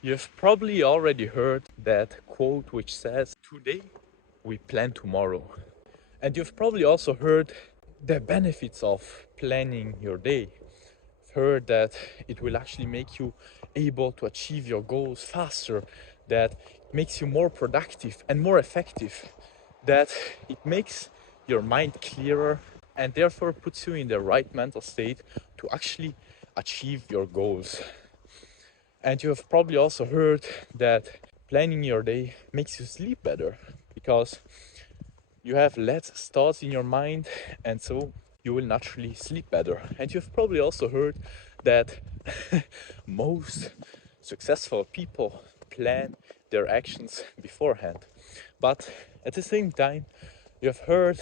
You've probably already heard that quote which says, "Today we plan tomorrow." And you've probably also heard the benefits of planning your day. You've heard that it will actually make you able to achieve your goals faster, that it makes you more productive and more effective, that it makes your mind clearer and therefore puts you in the right mental state to actually achieve your goals. And you have probably also heard that planning your day makes you sleep better because you have less thoughts in your mind, and so you will naturally sleep better. And you've probably also heard that most successful people plan their actions beforehand. But at the same time, you have heard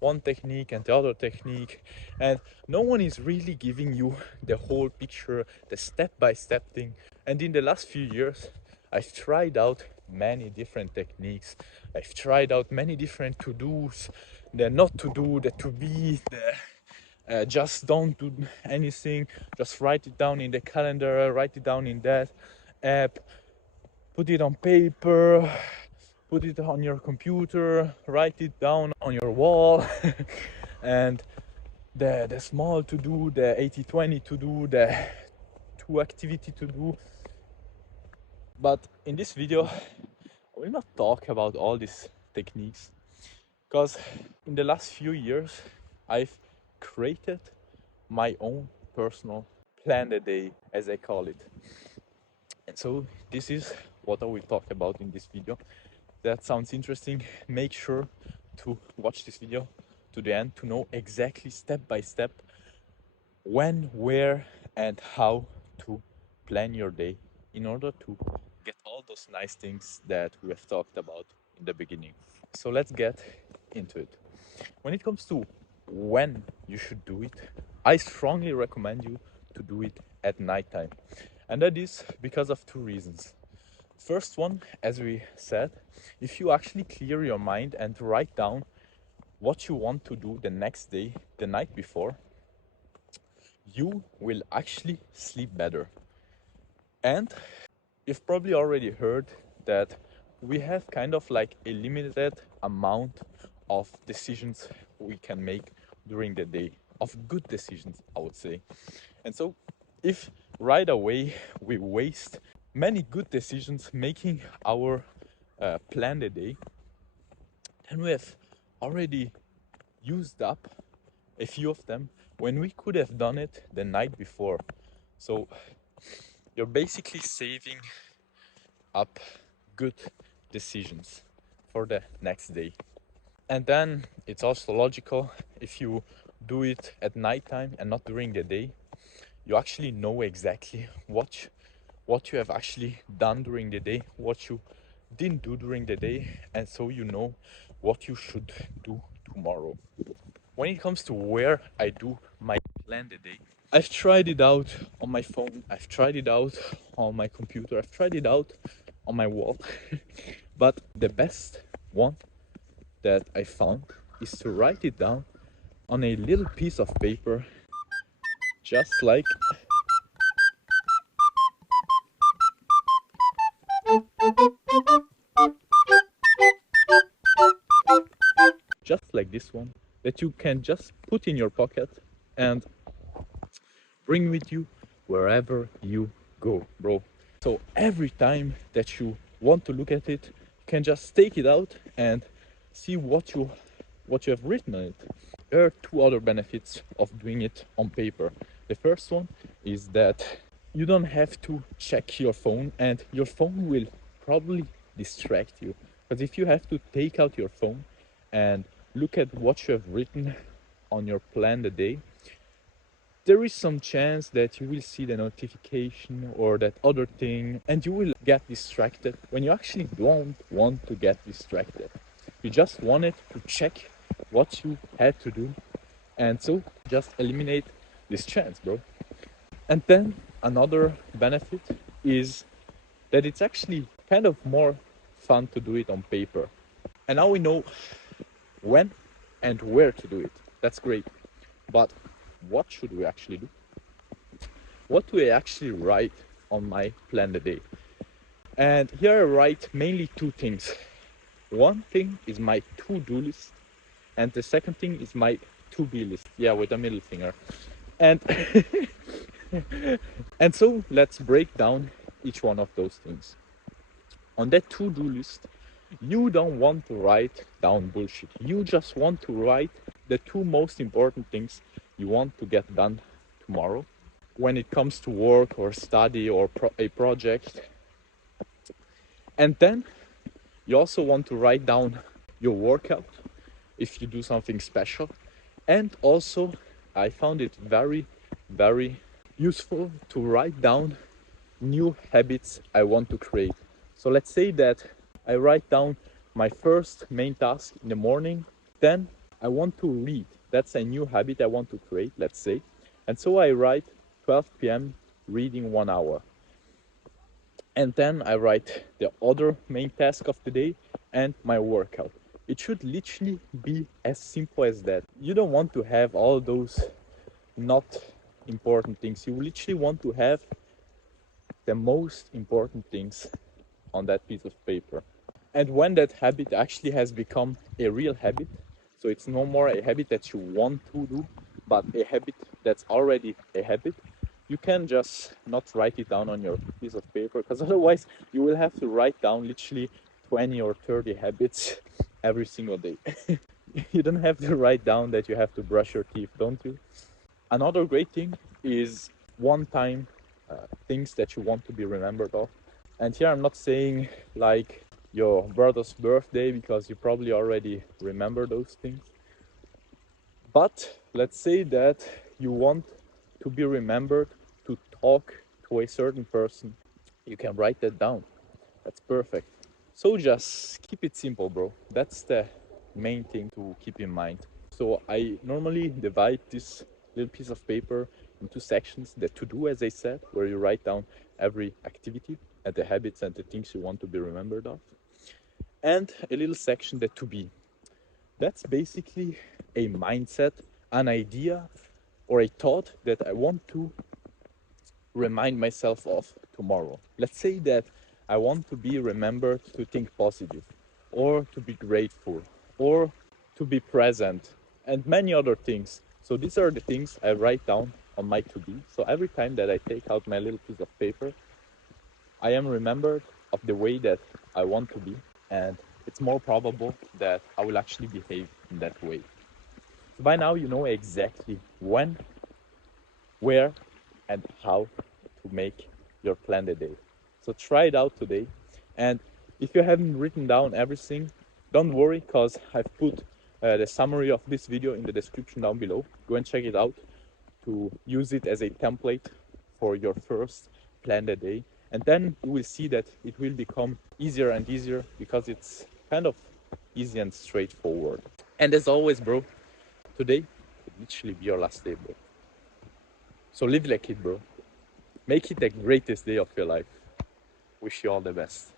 one technique and the other technique, and no one is really giving you the whole picture, the step-by-step thing. And in the last few years, I've tried out many different techniques. I've tried out many different to-dos, the not to do, the to be, the just don't do anything, just write it down in the calendar, write it down in that app, put it on paper, put it on your computer, write it down on your wall. And the small to do, the 80-20 to do, the two activity to do. But in this video, I will not talk about all these techniques because in the last few years, I've created my own personal plan a day, as I call it. And so this is what I will talk about in this video. That sounds interesting. Make sure to watch this video to the end to know exactly step by step when, where, and how to plan your day in order to get all those nice things that we have talked about in the beginning. So let's get into it. When it comes to when you should do it, I strongly recommend you to do it at nighttime. And that is because of two reasons. First one, as we said, if you actually clear your mind and write down what you want to do the next day, the night before, you will actually sleep better. And you've probably already heard that we have kind of like a limited amount of decisions we can make during the day, of good decisions, I would say. And so, if right away we waste many good decisions making our plan a day, then we have already used up a few of them when we could have done it the night before. So you're basically saving up good decisions for the next day. And then it's also logical, if you do it at nighttime and not during the day, you actually know exactly what you have actually done during the day, what you didn't do during the day, and so you know what you should do tomorrow. When it comes to where I do my plan the day, I've tried it out on my phone, I've tried it out on my computer, I've tried it out on my wall. But the best one that I found is to write it down on a little piece of paper, just like this one, that you can just put in your pocket and bring with you wherever you go, bro. So every time that you want to look at it, you can just take it out and see what you have written on it. There are two other benefits of doing it on paper. The first one is that you don't have to check your phone, and your phone will probably distract you. Because if you have to take out your phone and look at what you have written on your plan the day, there is some chance that you will see the notification or that other thing and you will get distracted when you actually don't want to get distracted. You just wanted to check what you had to do, and so just eliminate this chance, bro. And then another benefit is that it's actually kind of more fun to do it on paper. And now we know when and where to do it. That's great. But what should we actually do? What do I actually write on my plan the day? And here I write mainly two things. One thing is my to-do list, and the second thing is my to-be list. Yeah, with a middle finger. And and so let's break down each one of those things. On that to-do list, you don't want to write down bullshit. You just want to write the two most important things you want to get done tomorrow when it comes to work or study or a project. And then you also want to write down your workout if you do something special. And also, I found it very, very useful to write down new habits I want to create. So let's say that I write down my first main task in the morning, then I want to read. That's a new habit I want to create, let's say. And so I write 12 p.m. reading 1 hour. And then I write the other main task of the day and my workout. It should literally be as simple as that. You don't want to have all those not important things. You literally want to have the most important things on that piece of paper. And when that habit actually has become a real habit, so it's no more a habit that you want to do, but a habit that's already a habit, you can just not write it down on your piece of paper, because otherwise you will have to write down literally 20 or 30 habits every single day. You don't have to write down that you have to brush your teeth, don't you? Another great thing is one time things that you want to be remembered of. And here I'm not saying like your brother's birthday, because you probably already remember those things. But let's say that you want to be remembered to talk to a certain person. You can write that down. That's perfect. So just keep it simple, bro. That's the main thing to keep in mind. So I normally divide this little piece of paper into sections: the to do, as I said, where you write down every activity and the habits and the things you want to be remembered of, and a little section, the to be. That's basically a mindset, an idea, or a thought that I want to remind myself of tomorrow. Let's say that I want to be remembered to think positive, or to be grateful, or to be present, and many other things. So these are the things I write down on my to be. So every time that I take out my little piece of paper, I am remembered of the way that I want to be, and it's more probable that I will actually behave in that way. So by now you know exactly when, where, and how to make your plan a day. So try it out today. And if you haven't written down everything, don't worry, because I've put the summary of this video in the description down below. Go and check it out to use it as a template for your first plan a day. And then you will see that it will become easier and easier, because it's kind of easy and straightforward. And as always, bro, today could literally be your last day, bro. So live like it, bro. Make it the greatest day of your life. Wish you all the best.